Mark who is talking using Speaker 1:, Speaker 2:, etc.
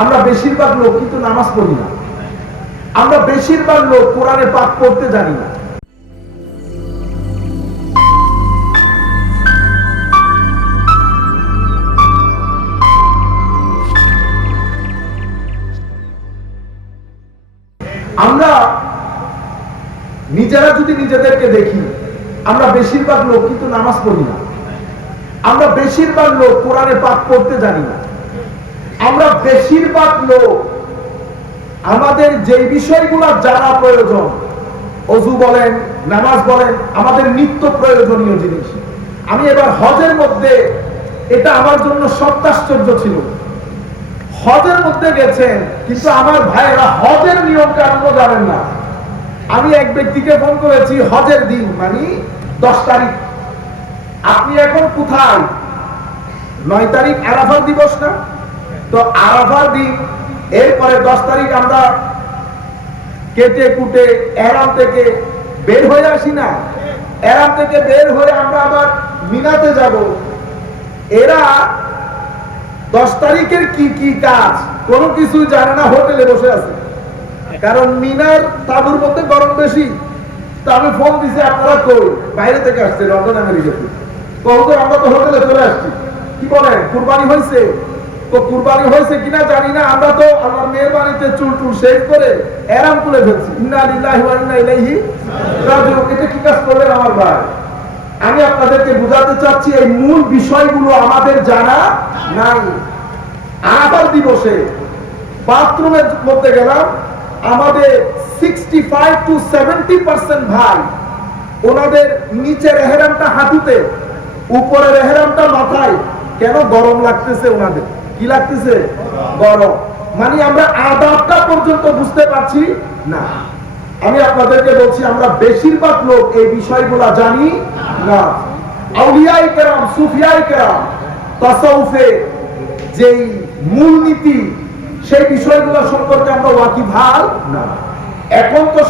Speaker 1: আমরা বেশিরভাগ লোক কিন্তু নামাজ পড়ি না। আমরা বেশিরভাগ লোক কোরআনে পাঠ করতে জানি না। আমরা নিজেরা যদি নিজেদেরকে দেখি, আমরা বেশিরভাগ লোক কিন্তু নামাজ পড়ি না। আমরা বেশিরভাগ লোক কোরআনে পাঠ করতে জানি না। আমরা বেশিরভাগ লোক, আমাদের যে বিষয়গুলো জানা প্রয়োজন, অজু বলেন, নামাজ বলেন, আমাদের নিত্য প্রয়োজনীয় জিনিস। আমি এবার হজের মধ্যে, এটা আমার জন্য সত্যাশ্চর্য ছিল। হজের মধ্যে গেছেন, কিন্তু আমার ভাইয়েরা হজের নিয়ম কানুনও জানেন না। আমি এক ব্যক্তিকে ফোন করেছি, হজের দিন মানে দশ তারিখ। আপনি এখন কোথায়? নয় তারিখ আরাফার দিবস না? তো আরাফার দিন, এরপরে দশ তারিখ আমরা কেটে কুটে এরাম থেকে বের হয়ে আসি না। এরাম থেকে বের হয়ে আমরা আবার মিনাতে যাব। এরা দশ তারিখের কি কি কাজ, কোনো কিছু জানে না, হোটেলে বসে আছে। কারণ মিনার তাবুর মধ্যে গরম বেশি। তো আমি ফোন দিছি, আপনারা কই? বাইরে থেকে আসছে লন্ডন আমেরিকা থেকে কখন আমরা তো হোটেলে চলে আসছি। কি বলেন, কুরবানি হয়েছে তো কুরবানি হয়েছে কিনা জানি না। আমরা তো আমার মেয়ের বাড়িতে চুল টুল শেভ করে এরাম তুলে ফেলছি। ইন্না লিল্লাহি ওয়া ইন্না ইলাইহি রাজিউন। এটা কি কাজ করলেন আমার ভাই? আমি আপনাদেরকে বোঝাতে চাচ্ছি, এই মূল বিষয়গুলো আমাদের জানা নাই। আবার দিবসে বাথরুমের মধ্যে গেলাম। আমাদের sixty five to seventy percent ভাই ওনাদের নিচের এহেরামটা হাঁটুতে, উপরের এহেরামটা মাথায়। কেন গরম লাগতেছে ওনাদের? কি লাগতেছে? গরম। মানে আমরা আদাবটা পর্যন্ত বুঝতে পারছি না। আমি আপনাদেরকে বলছি, আমরা বেশিরভাগ লোক এই বিষয়গুলো জানি না। আউলিয়াই কেরাম সুফিয়াই কেরাম তাসাউফে যেই মূলনীতি, সেই বিষয়গুলো সম্পর্কে আমরা ওয়াকিবহাল না। এখন তো